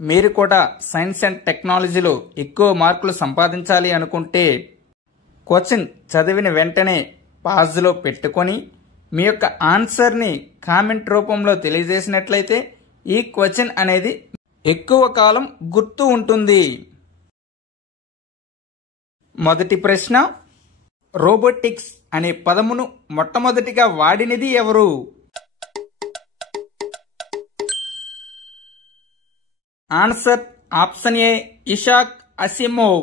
మీరు కూడా science and టెక్నాలజీలో ఎక్కువ మార్కులు సంపాదించాలి అనుకుంటే క్వశ్చన్ చదివిన వెంటనే పాజ్లో పెట్టుకొని మీ యొక్క ఆన్సర్ని కామెంట్ రూపంలో తెలియజేసినట్లయితే ఈ క్వశ్చన్ అనేది ఎక్కువ కాలం గుర్తు ఉంటుంది. మొదటి ప్రశ్న, రోబోటిక్స్ అనే పదమును మొట్టమొదటిగా వాడినది ఎవరు? ఆన్సర్ ఆప్షన్ ఏ ఇషాక్ అసిమోవ్.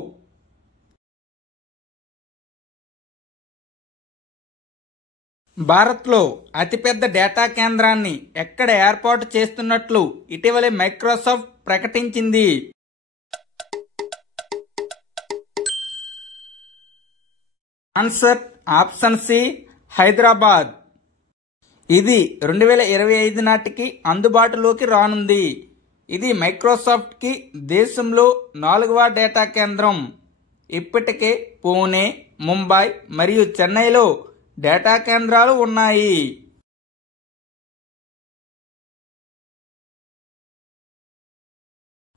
భారత్లో అతిపెద్ద డేటా కేంద్రాన్ని ఎక్కడ ఏర్పాటు చేస్తున్నట్లు ఇటీవలే మైక్రోసాఫ్ట్ ప్రకటించింది? Answer option C Hyderabad. ఇది 2025 నాటికి అందుబాటులోకి రానుంది. ఇది మైక్రోసాఫ్ట్కి దేశంలో 4వ డేటా కేంద్రం. ఇప్పటికే పూణే, ముంబై మరియు చెన్నైలో డేటా కేంద్రాలు ఉన్నాయి.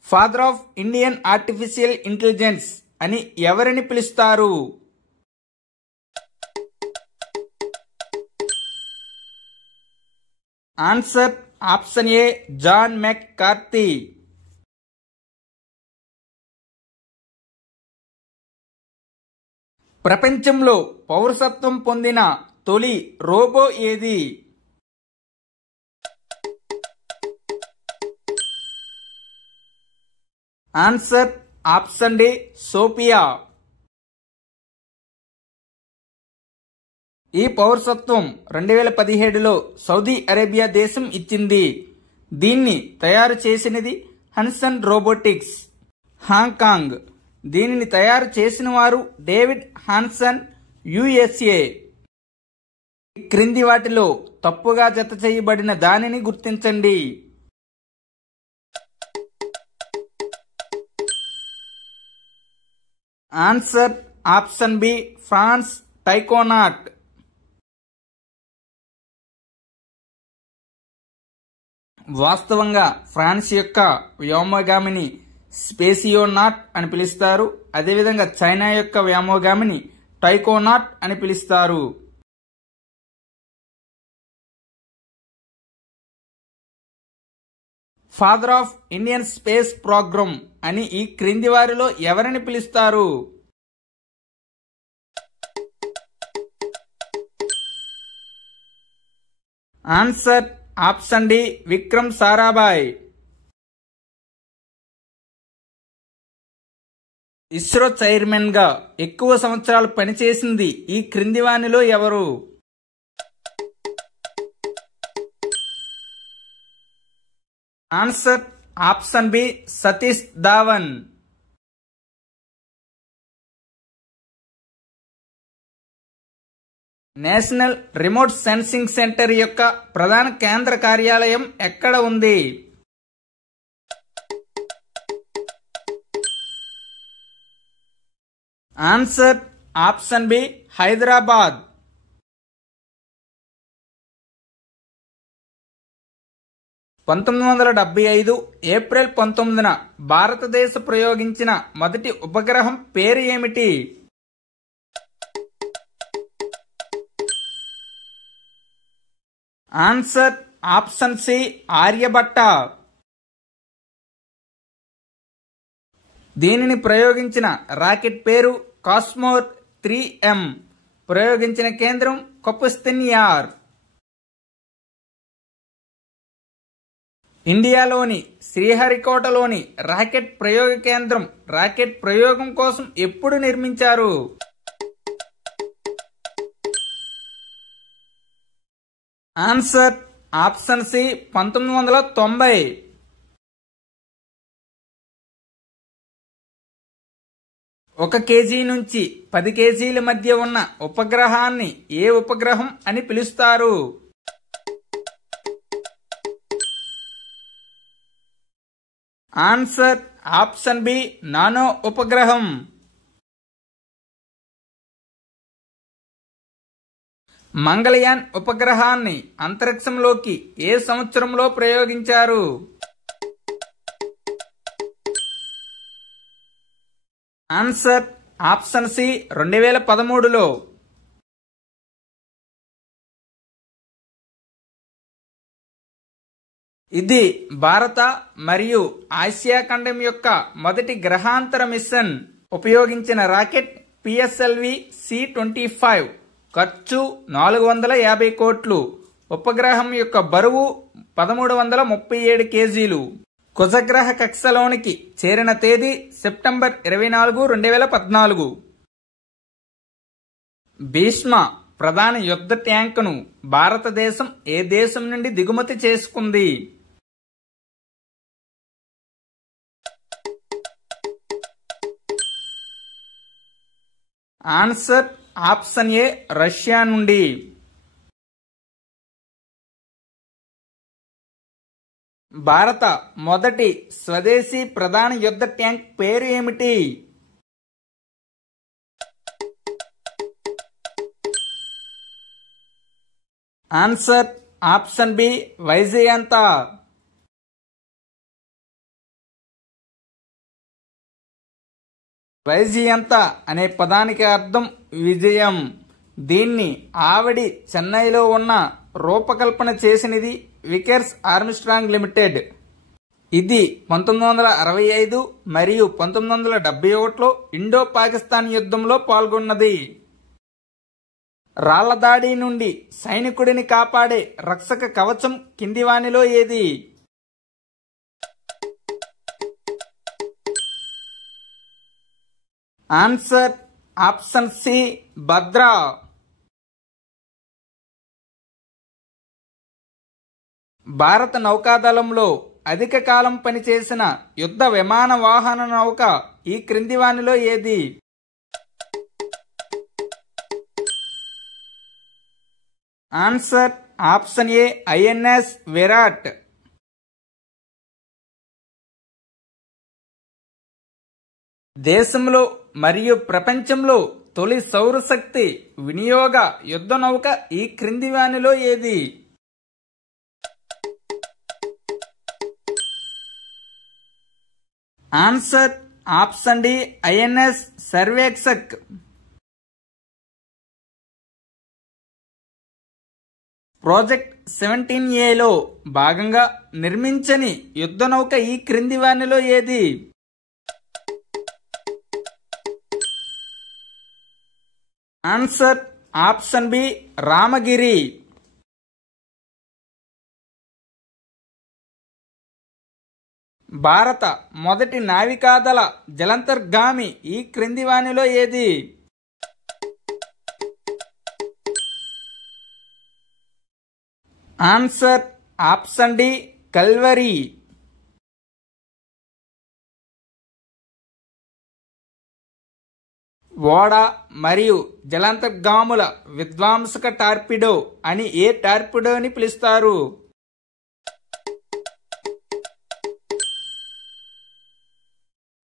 Father of Indian artificial intelligence అని ఎవరిని పిలుస్తారు? Answer option A John McCarthy. ప్రపంచంలో పౌరసత్వం పొందిన తొలి రోబో ఏది? Answer option D Sophia. ఈ పౌరసత్వం 2017లో సౌదీ అరేబియా దేశం ఇచ్చింది. దీన్ని తయారు చేసినది హన్సన్ రోబోటిక్స్, హాంకాంగ్. దీనిని తయారు చేసిన వారు డేవిడ్ హాన్సన్, యుఎస్ఏ. క్రింది వాటిలో తప్పుగా జత చేయబడిన దానిని గుర్తించండి. Answer option B France taikonaut. వాస్తవంగా ఫ్రాన్స్ యొక్క వ్యోమగామిని స్పేసియోనాట్ అని పిలుస్తారు. అదేవిధంగా చైనా యొక్క వ్యోమగామిని టైకోనాట్ అని పిలుస్తారు. Father of Indian space programme అని ఈ క్రింది వారిలో ఎవరిని పిలుస్తారు? Answer option D Vikram Sarabhai. ISRO chairman గా ఎక్కువ సంవత్సరాలు పనిచేసింది ఈ క్రింది వానిలో ఎవరు? Answer option B Satish Dhawan. National Remote Sensing Centre యొక్క ప్రధాన కేంద్ర కార్యాలయం ఎక్కడ ఉంది? Answer option B Hyderabad. April 19 భారతదేశ ప్రయోగించిన మొదటి ఉపగ్రహం పేరు ఏమిటి? Answer option C Aryabhata. దీనిని ప్రయోగించిన రాకెట్ పేరు కాస్మోర్ 3M. ప్రయోగించిన కేంద్రం కొపుస్తెన్యార్. ఇండియాలోని శ్రీహరికోటలోని రాకెట్ ప్రయోగ కేంద్రం రాకెట్ ప్రయోగం కోసం ఎప్పుడు నిర్మించారు? Answer option C 1990. ఒక కేజీ నుంచి 10 కేజీల మధ్య ఉన్న ఉపగ్రహాన్ని ఏ ఉపగ్రహం అని పిలుస్తారు? ఆన్సర్ ఆప్షన్ బి నానో ఉపగ్రహం. మంగళయాన్ ఉపగ్రహాన్ని అంతరిక్షంలోకి ఏ సంవత్సరంలో ప్రయోగించారు? ఆన్సర్ ఆప్షన్ సి 2013లో. ఇది భారత మరియు ఆసియా ఖండం యొక్క మొదటి గ్రహాంతర మిషన్. ఉపయోగించిన రాకెట్ పిఎస్ఎల్వి C-25. ఖర్చు 450 కోట్లు. ఉపగ్రహం యొక్క బరువు 1337 కేజీలు. కుజగ్రహ కక్షలోనికి చేరిన తేదీ సెప్టెంబర్ 24, 2014. భీష్మ ప్రధాన యుద్ధ ట్యాంకును భారతదేశం ఏ దేశం నుండి దిగుమతి చేసుకుంది? ఆన్సర్ ఆప్షన్ ఏ రష్యా నుండి. భారత మొదటి స్వదేశీ ప్రధాన యుద్ధ ట్యాంక్ పేరు ఏమిటి? Answer option B Vijayanta. Vijayanta అనే పదానికి అర్థం విజయం. దీన్ని ఆవిడి చెన్నైలో ఉన్న రూపకల్పన చేసినది వికర్స్ ఆర్మ్స్ట్రాంగ్ లిమిటెడ్. ఇది 1965 మరియు 1971లో ఇండో పాకిస్తాన్ యుద్ధంలో పాల్గొన్నది. రాళ్ల దాడి నుండి సైనికుడిని కాపాడే రక్షక కవచం కింది వానిలో ఏది? Answer option C Bhadra. భారత నౌకాదళంలో అధిక కాలం పనిచేసిన యుద్ధ విమాన వాహన నౌక ఈ క్రింది వానిలో ఏది? ఆన్సర్ ఆప్షన్ ఏ ఐఎన్ఎస్ విరాట్. దేశంలో మరియు ప్రపంచంలో తొలి సౌరశక్తి వినియోగ యుద్ధ నౌక ఈ క్రింది వానిలో ఏది? Answer option D INS Sarvekshak. Project 17Aలో భాగంగా నిర్మించని యుద్ధ నౌక ఈ క్రింది వానిలో ఏది? Answer option B Ramagiri. భారత మొదటి నావికాదళ జలాంతర్గామి ఈ క్రింది వానిలో ఏది? Answer option D Kalvari. ఓడ మరియు జలాంతర్గాముల విధ్వంసక టార్పిడో అని ఏ టార్పిడోని పిలుస్తారు?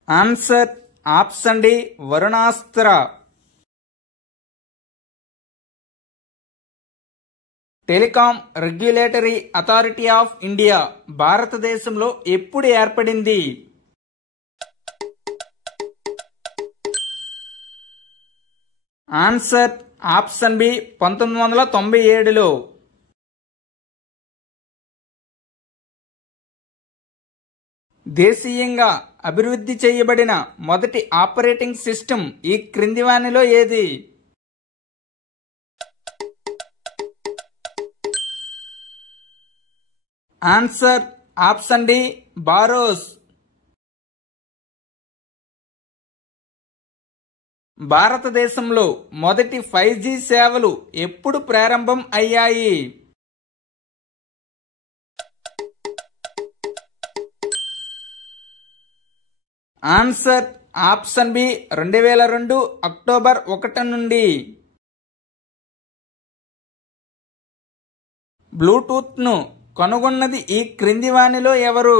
Answer option D Varunastra. Telecom regulatory authority of India భారతదేశంలో ఎప్పుడు ఏర్పడింది? ఆన్సర్ ఆప్షన్ బి 1997లో. దేశీయంగా అభివృద్ధి చేయబడిన మొదటి ఆపరేటింగ్ సిస్టమ్ ఈ క్రింది వానిలో ఏది? ఆన్సర్ ఆప్షన్ డి బారోస్. భారతదేశంలో మొదటి 5G సేవలు ఎప్పుడు ప్రారంభం అయ్యాయి? ఆన్సర్ ఆప్షన్ బి 2002 అక్టోబర్ 1 నుండి. బ్లూటూత్ ను కనుగొన్నది ఈ క్రింది వానిలో ఎవరు?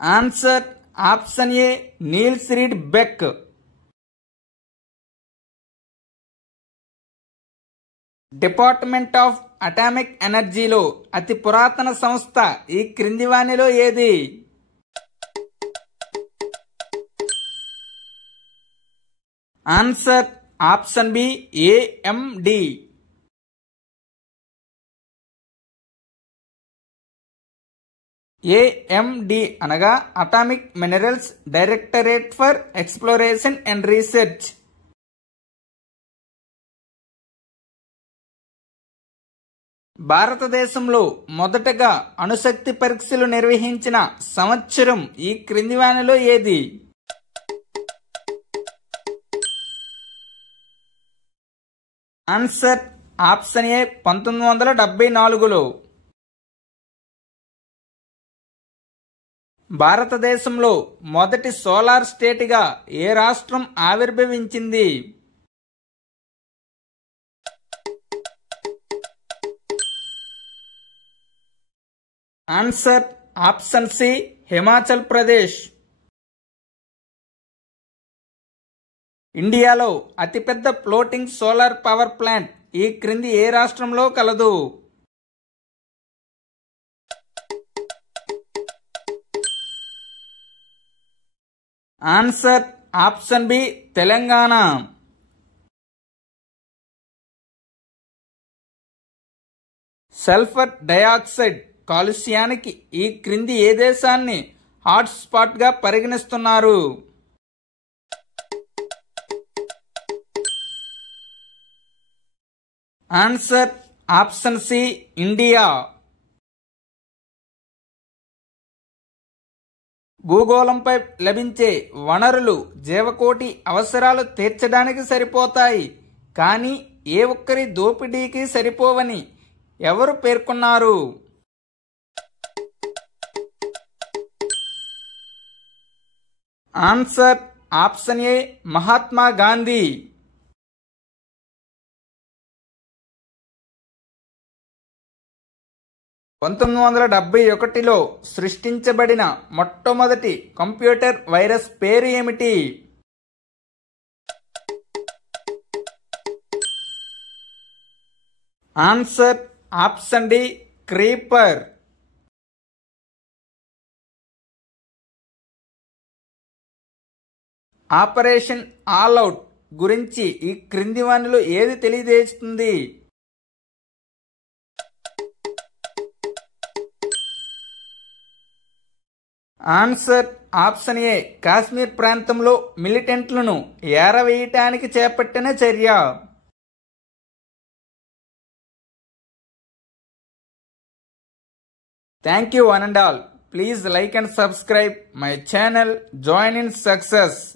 Answer option A Niels Reid Beck. Department of atomic ఎనర్జీలో అతి పురాతన సంస్థ ఈ క్రింది వానిలో ఏది? Answer option B AMD. AMD అనగా atomic minerals directorate for exploration and research. భారతదేశంలో మొదటగా అణుశక్తి పరీక్షలు నిర్వహించిన సంవత్సరం ఈ క్రింది వానిలో ఏది? ఆన్సర్ ఆప్షన్ ఏ 1974లో. భారతదేశంలో మొదటి సోలార్ స్టేట్గా ఏ రాష్ట్రం ఆవిర్భవించింది? Answer option C Himachal Pradesh. ఇండియాలో అతిపెద్ద ఫ్లోటింగ్ సోలార్ పవర్ ప్లాంట్ ఈ క్రింది ఏ రాష్ట్రంలో కలదు? Answer option B Telangana. Sulphur dioxide కాలుష్యానికి ఈ క్రింది ఏ దేశాన్ని హాట్ స్పాట్ గా పరిగణిస్తున్నారు? Answer option C India. భూగోళంపై లభించే వనరులు జీవకోటి అవసరాలు తీర్చడానికి సరిపోతాయి, కానీ ఏ ఒక్కరి దోపిడీకి సరిపోవని ఎవరు పేర్కొన్నారు? Answer option A Mahatma Gandhi. (1971) సృష్టించబడిన మొట్టమొదటి కంప్యూటర్ వైరస్ పేరు ఏమిటి? Answer option D Creeper. Operation all out గురించి ఈ క్రింది వానిలో ఏది తెలియజేస్తుంది? ఆన్సర్ ఆప్షన్ ఏ కాశ్మీర్ ప్రాంతంలో మిలిటెంట్లను ఏరవేయటానికి చేపట్టిన చర్య. Thank you one and all. Please like and subscribe my channel. Join in success.